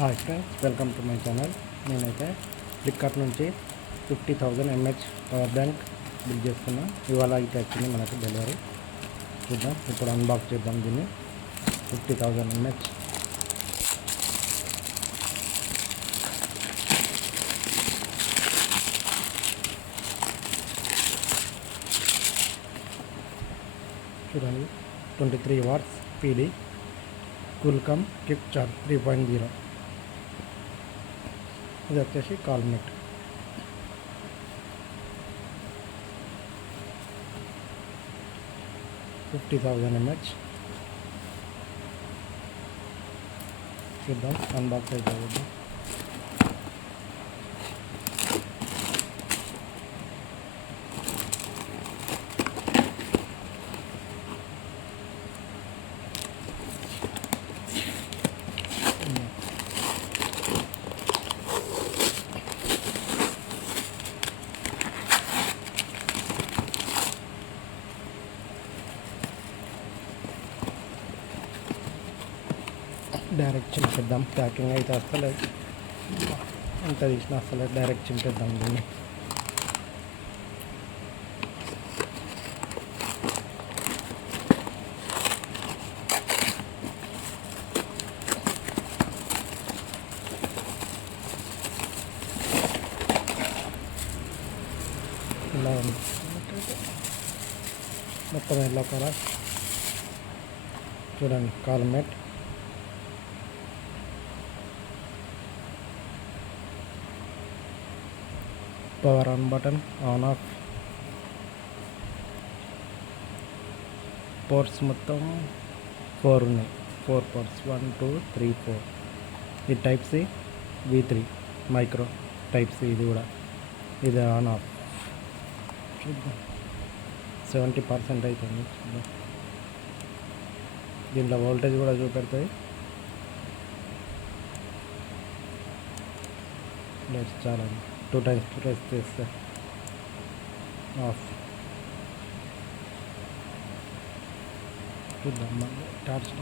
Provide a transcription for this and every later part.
Hi friends, welcome to my channel. నేనైతే ఫ్లిప్కార్ట్ నుంచి 50,000 mAh power bank book చేసుకున్నా. ఇవాళ అయితే వచ్చింది మనకు డెలివరీ. చూద్దాం, ఇప్పుడు అన్బాక్స్ చేద్దాం దీన్ని. 50,000 mAh. చూడండి, 23 వాట్స్ పీడీ కూల్కమ్ క్విక్ చార్జ్ 3.0. ఇది వచ్చేసి కాల్మెట్. $50,000 mAh. చూద్దాం, అన్బాక్స్ అయితే చూద్దాం. డైరెక్ట్ చింపేద్దాం. ప్యాకింగ్ అయితే వస్తలేదు, ఎంత తీసినా వస్తలేదు. డైరెక్ట్ చింపేద్దాం దీన్ని. ఇలా ఉంది మొత్తం ఎల్లో కలర్. చూడండి, కాల్మెట్. Power on button, on off. Ports మొత్తం 4 ఉన్నాయి. 4 పోర్ట్స్, 1 2 3 4. ఇది type C, V3 micro type C. ఇది కూడా, ఇది ఆన్ ఆఫ్. చూద్దాం, 70% అవుతుంది. చూద్దాం, దీంట్లో వోల్టేజ్ కూడా చూపెడుతుంది. లైట్స్ చాలా 2 times ప్రెస్ చేస్తే ఆఫ్. చూద్దాం, మళ్ళీ టార్చ్.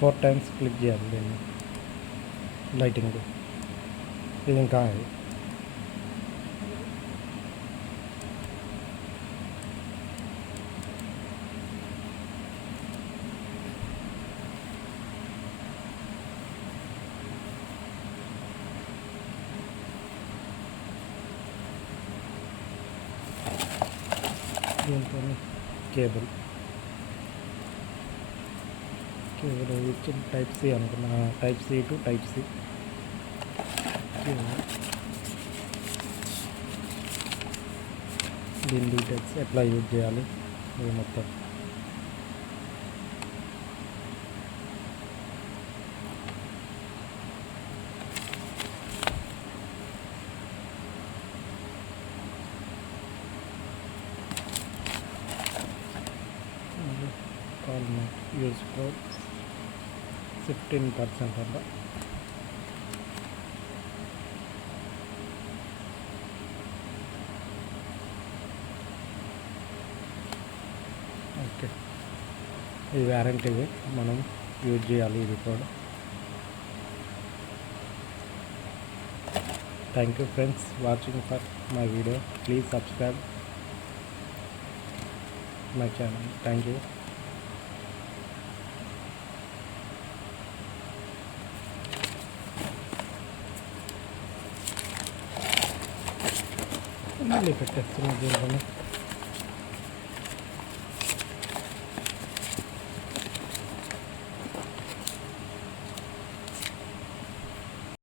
ఫోర్ టైమ్స్ క్లిక్ చేయాలి దీన్ని. లైటింగ్ ఇది ఇంకా దీంతో కేబుల్ ఇచ్చి టైప్ సి అనుకున్నా. Type C to type C. దీని డీటెయిల్స్ ఎట్లా యూజ్ చేయాలి ఇది మొత్తం. కాల్మెట్ యూజ్ ఫర్ 15% అంట. ఓకే, ఇది వ్యారంటీవి, మనం యూజ్ చేయాలి ఇది కూడా. Thank you friends watching for my video. Please subscribe my channel. Thank you. మళ్ళీ పెట్టేస్తున్నా దీంట్లో.